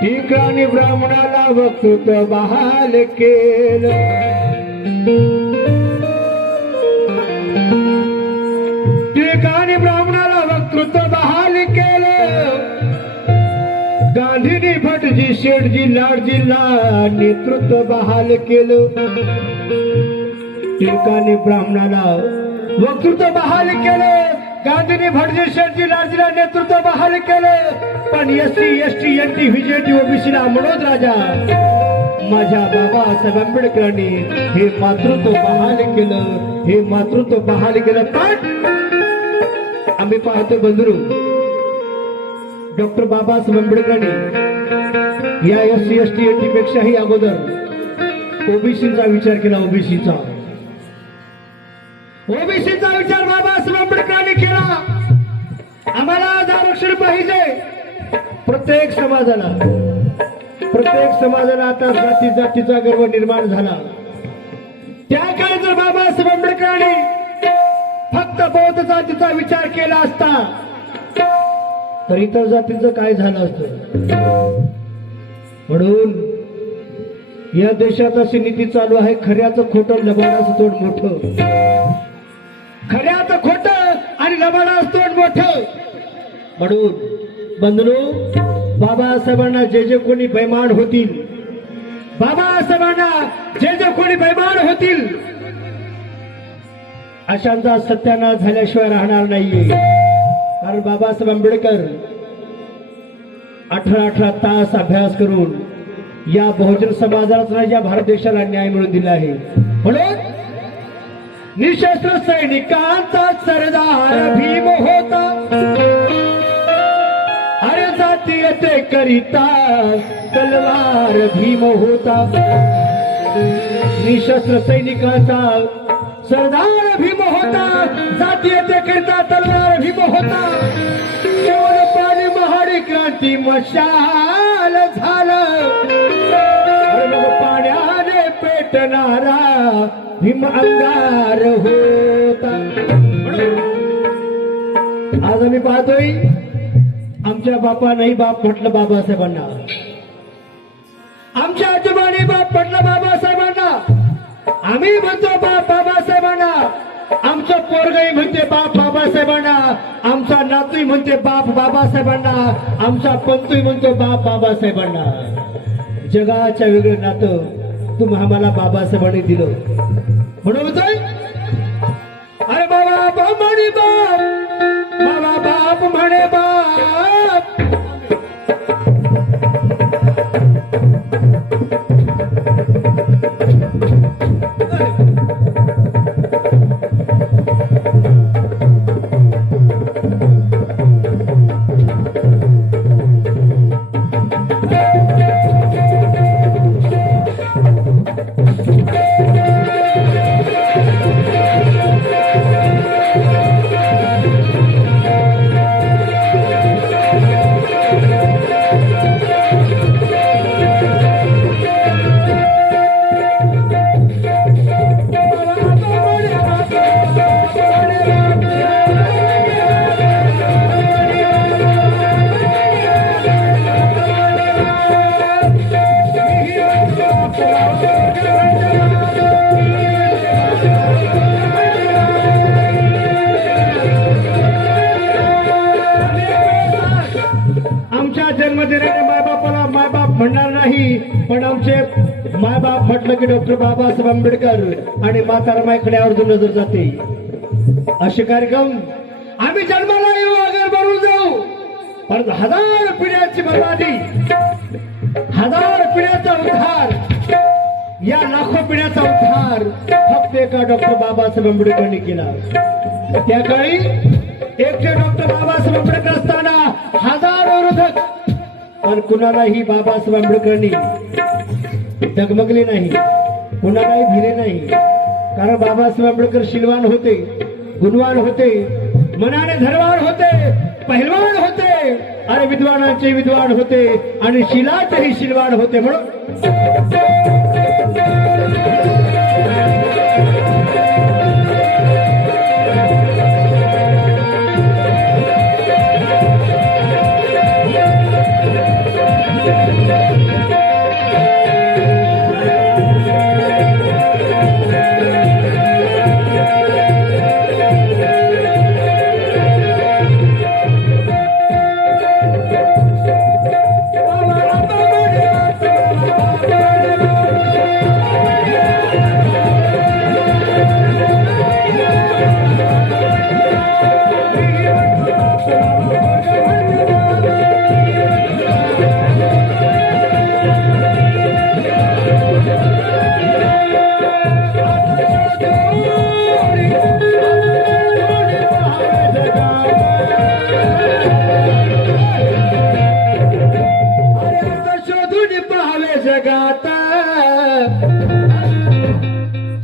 ठिकाणी ब्राह्मणाला वक्तृत्व बहाल केलं, ठिकाणी ब्राह्मणाला वक्तृत्व बहाल केलं. गांधींनी भटजी शेठजी लाडजीला नेतृत्व बहाल केलं. ठिकाणी ब्राह्मणाला वक्तृत्व बहाल केलं, गांधींनी भटजी शेठजी लाडजीला नेतृत्व बहाल केलं. पण SC ST NT VJT OBCला Manoj राजा माझ्या बाबासाहेब आंबेडकरांनी हे मातृत्व बहाल केलं, हे मातृत्व बहाल केलं. पण आम्ही पाहतो बंधू, डॉक्टर बाबासाहेब आंबेडकरांनी या SC ST NT पेक्षाही अगोदर ओबीसीचा विचार केला. ओबीसीचा विचार बाबासाहेब आंबेडकरांनी केला. आम्हाला आज आरक्षण पाहिजे. प्रत्येक समाजाला आता जातीचा गर्व निर्माण झाला. त्या काळी जर बाबासाहेब आंबेडकरांनी फक्त बौद्ध जातीचा विचार केला असता तर इतर जातीचं काय झालं असतं. म्हणून या देशात अशी नीती चालू आहे, खऱ्याचं खोटं लबाडाचं तोंड मोठं, खऱ्याचं खोटं आणि लबाडाचं तोंड मोठं. म्हणून बंधू, बाबासाहेबांना जे कोणी बैमान होतील, बाबासाहेबांना जे कोणी बैमान होतील अशांचा सत्यानाश झाल्याशिवाय राहणार नाहीये. कारण बाबासाहेब आंबेडकर 18 तास अभ्यास करून या बहुजन समाजाला या भारत देशाला न्याय मिळवून दिला आहे. म्हणून निशस्त्र सैनिकांचा सरदार भीम होता, अरे जातीयते करिता तलवार भीम होता. निशस्त्र सैनिकांचा सरदार भीम होता, जातीयते करिता तलवार भीम होता. केवळ पाणी महाडी क्रांती मशाल झालं, पाण्याने पेटणारा भीम अंगार होता. आज आम्ही पाहतोय आमच्या बापानेही बाप म्हटलं बाबासाहेबांना, आमच्या आजोबाने बाप म्हटलं बाबासाहेबांना, आम्ही म्हणतो बाप बाबासाहेबांना, आमचं पोरगही म्हणते बाप बाबासाहेबांना, आमचा नातूही म्हणते बाप बाबासाहेबांना, आमचा पंतूही म्हणतो बाप बाबासाहेबांना. जगाच्या वेगळं नातं तुम्ही आम्हाला बाबासाहेबांनी दिलं. म्हणून म्हणतोय अरे बाबा बाप म्हणे बाप, बाबा बाप म्हणे बाप. म्हणणार नाही, पण आमचे मायबाप म्हटलं की डॉक्टर बाबासाहेब आंबेडकर आणि माता रमाईकडे आवर्जून नजर जाते. असे कार्यक्रम आम्ही जन्माला येऊ अगर बनून जाऊ, पण 1000 पिढ्यांची बर्बादी, 1000 पिढ्याचा उद्धार, या लाखो पिढ्याचा उद्धार फक्त एका डॉक्टर बाबासाहेब आंबेडकरांनी केला. त्या काळी एकटे डॉक्टर बाबासाहेब आंबेडकर असताना हजारो विरोधक, पण कुणालाही बाबासाहेब आंबेडकरांनी डगमगले नाही, कुणालाही भिले नाही. कारण बाबासाहेब आंबेडकर शीलवान होते, गुणवान होते, मनाने धनवान होते, पहिलवान होते, आणि विद्वानांचे विद्वान होते आणि शिलाचेही शीलवान होते. म्हणून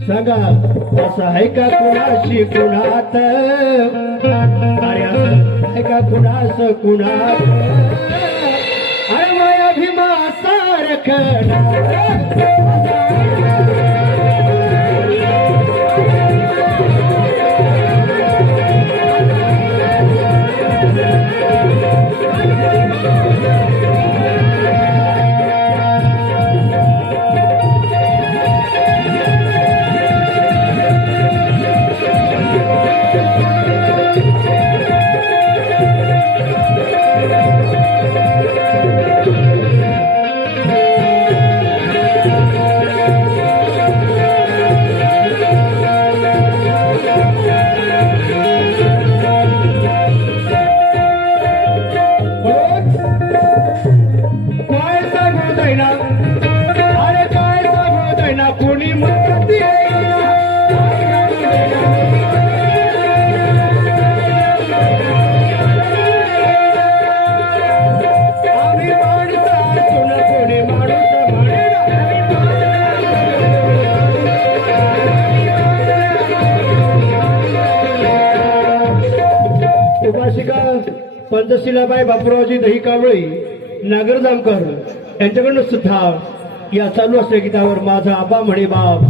सांगा असं आहे का कुणाशी कुणात, अरे असं आहे का कुणास कुणात, अरे माया भीमा सारखं पंचशिलाबाई बापूरावजी दही कावळे नागर जामकर यांच्याकडून सुद्धा या चालू असलेल्या गीतावर माझा आबा म्हणे बाप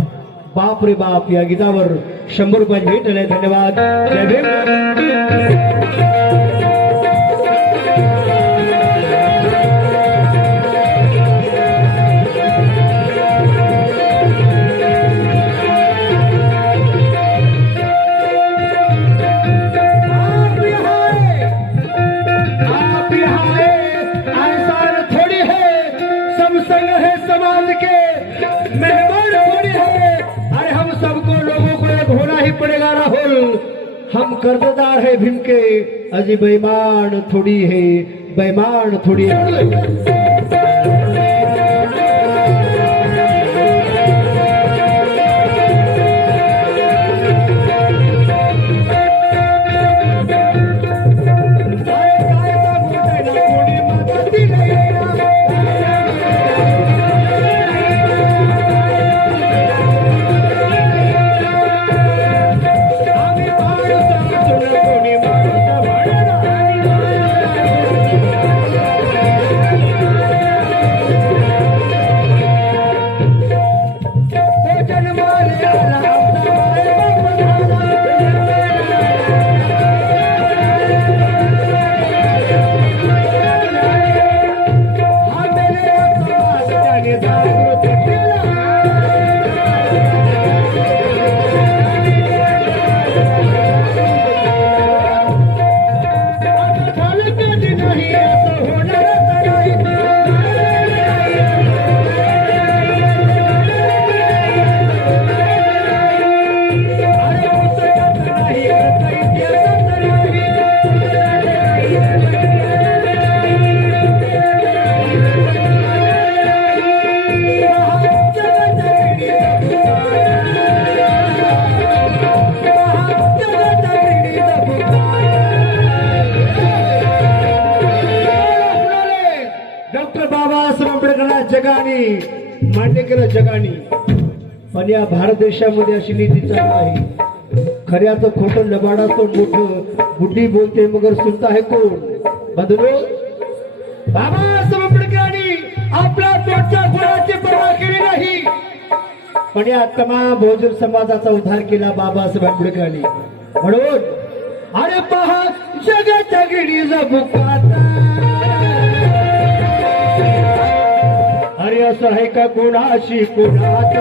बाप रे बाप या गीतावर 100 रुपये भेट आले. धन्यवाद. जय भीम. पड़ेगा राहुल, हम कर्जदार है भीम के, अजी बेईमान थोड़ी है, बेईमान थोड़ी है. जगाने मान्य केलं जगाने, पण या भारत देशामध्ये अशी नीती चालू आहे. खऱ्याचं खोटं लबाडाचं मोठं बुद्धी बोलते मगर सुनता है कोण. बंधुरो, बाबासाहेब आंबेडकरांनी आपल्या पोटच्या गुणाची पर्वा केली नाही, पण या तमाम बहुजन समाजाचा उद्धार केला बाबासाहेब आंबेडकरांनी. म्हणून अरे पहा जगाच्या गिरीचा बुकाता, अरे असं आहे का कोणाशी कोणात,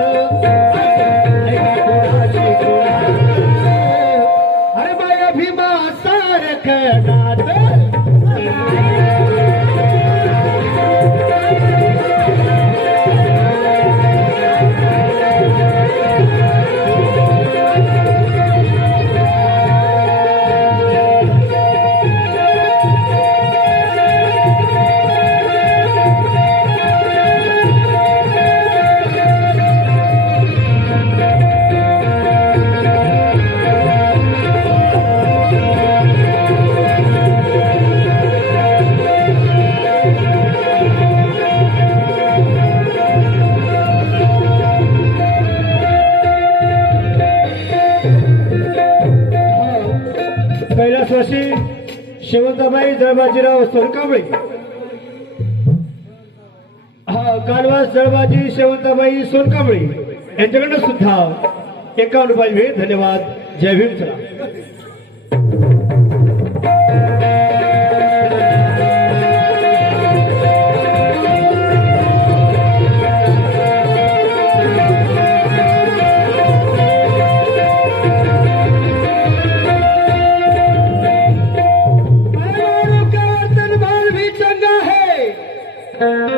अरे बाया भीमा सारखं नात. कैलासवासी शेवंताबाई जळबाजीराव सोनकांबळे, हा कालवास जळबाजी शेवंताबाई सोनकांबळे यांच्याकडनं सुद्धा 51 रुपये भेट. धन्यवाद. जय भीम. चला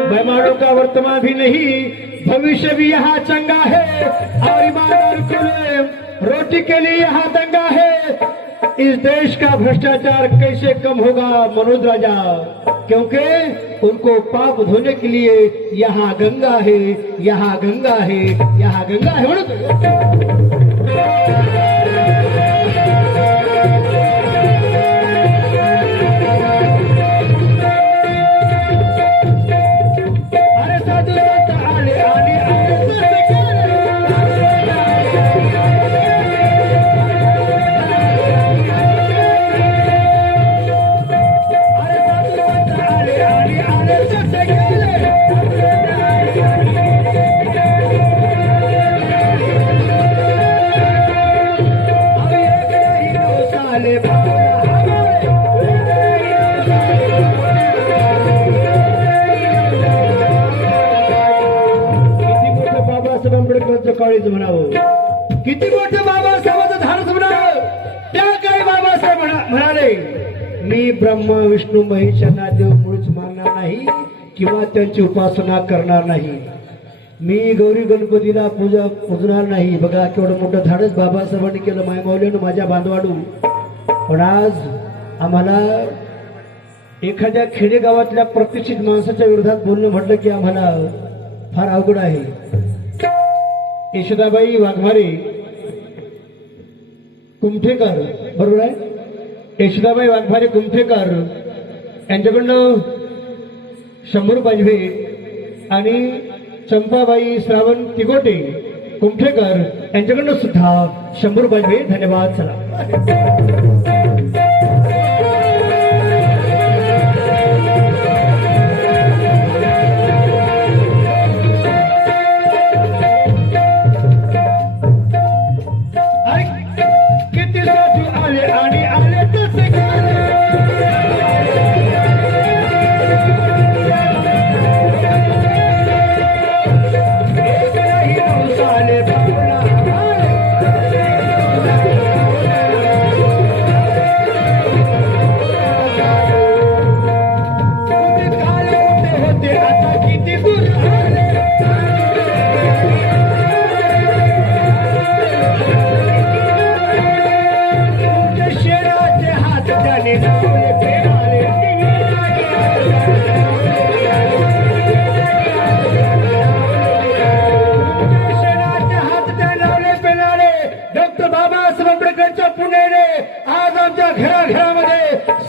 बेमानों का वर्तमान भी नहीं, भविष्य भी यहाँ चंगा है और ईमानदार को रोटी के लिए यहाँ दंगा है. इस देश का भ्रष्टाचार कैसे कम होगा मनोज राजा, क्योंकि उनको पाप धोने के लिए यहाँ गंगा है, यहाँ गंगा है, यहाँ गंगा है. कॉलेज म्हणावं, किती मोठं बाबासाहेबांचं धाडस म्हणावं. त्या काही बाबासाहेब म्हणाले, मी ब्रह्मा विष्णू महेश यांना देव मुळीच मानणार नाही किंवा त्यांची उपासना करणार नाही. मी गौरी गणपतीला पूजणार नाही. बघा केवढं मोठं धाडस बाबासाहेबांनी केलं. मायमावल्यानं माझ्या बांधवाडू. पण आज आम्हाला एखाद्या खेडेगावातल्या प्रतिष्ठित माणसाच्या विरोधात बोलणं म्हटलं की आम्हाला फार अवघड आहे. यशोदाबाई वाघमारे कुमठेकर, बरोबर आहे, यशोदाबाई वाघमारे कुमठेकर यांच्याकडनं 100 रुपये भेट आणि चंपाबाई श्रावण तिगोटे कुमठेकर यांच्याकडनं सुद्धा 100 रुपये भेट. धन्यवाद. चला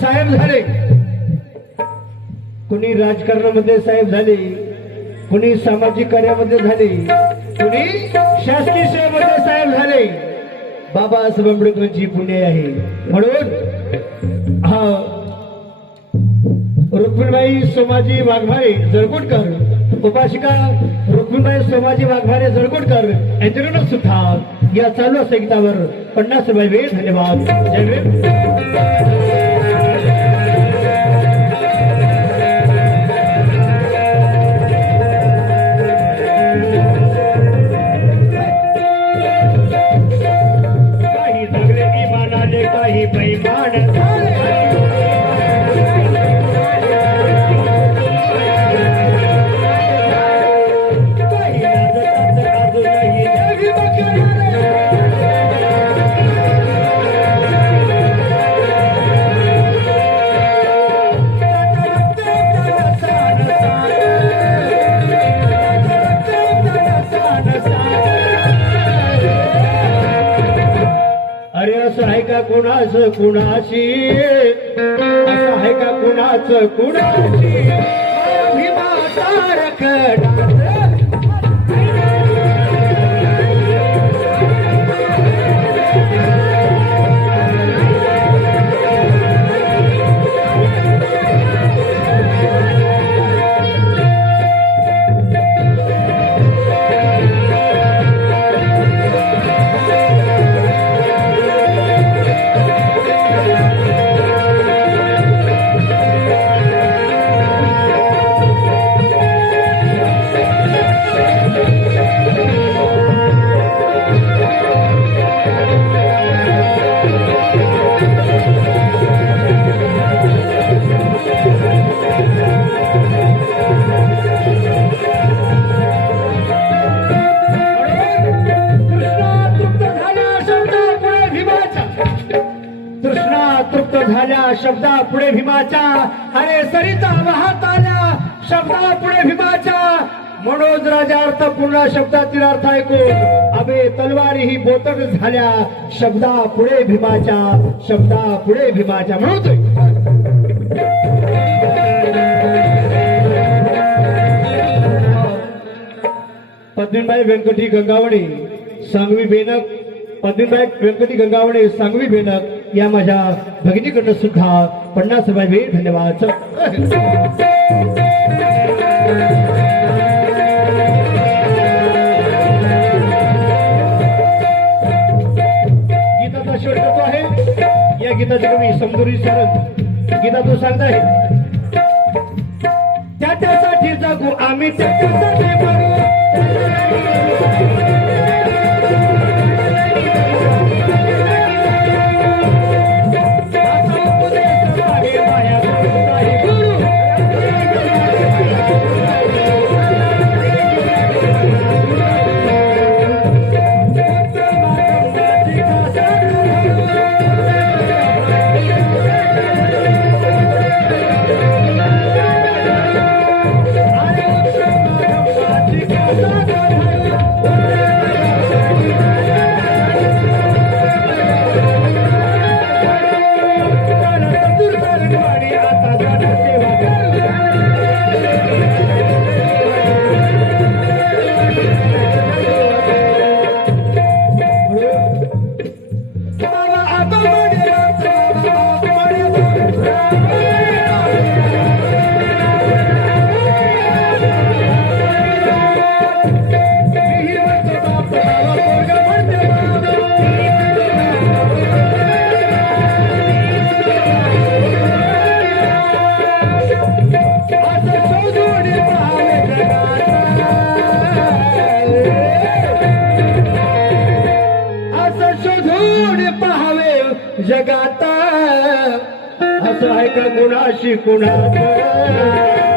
साहेब झाले. कुणी राजकारणामध्ये साहेब झाले, कुणी सामाजिक कार्यामध्ये झाले, कुणी शासकीय सेवेमध्ये साहेब झाले. बाबासाहेब आंबेडकरांची पुण्य आहे. म्हणून हा रुक्मिणबाई सोमाजी वाघमारे जळकोटकर, उपासिका रुक्मिणबाई सोमाजी वाघमारे जळकोटकर यांच्याकडून सुद्धा या चालू संगीतावर 50 रुपये भेट. धन्यवाद. जय भीम. काही बैमान असं आहे का कुणाचं कुणाशी, असं आहे का कुणाचं कुणाशी, भीमाचा रखडा झाल्या शब्दा पुढे भीमाच्या, अरे सरिता वाहत आल्या शब्दा पुढे भीमाच्या. मनोज राजा अर्थ पूर्ण शब्दातील अर्थ ऐकून अबे तलवारी ही बोतट झाल्या शब्दा पुढे भीमाच्या, शब्दा पुढे भीमाच्या म्हणतोय. पद्मिनीबाई व्यंकटी गंगावणे सांगवी बेनक, पद्मिनीबाई व्यंकटी गंगावणे सांगवी बेनक या माझ्या भगिनीकडनं सुद्धा 50 रुपये वेळ. धन्यवाद. गीताचा शेवट करतो आहे. या गीताचे कवी समजुरी सारंग गीता तू सांगताय. त्याच्यासाठी जगू आम्ही त्याच्यासाठी मरू. जगात असं आहे का कुणाशी कुणाचं.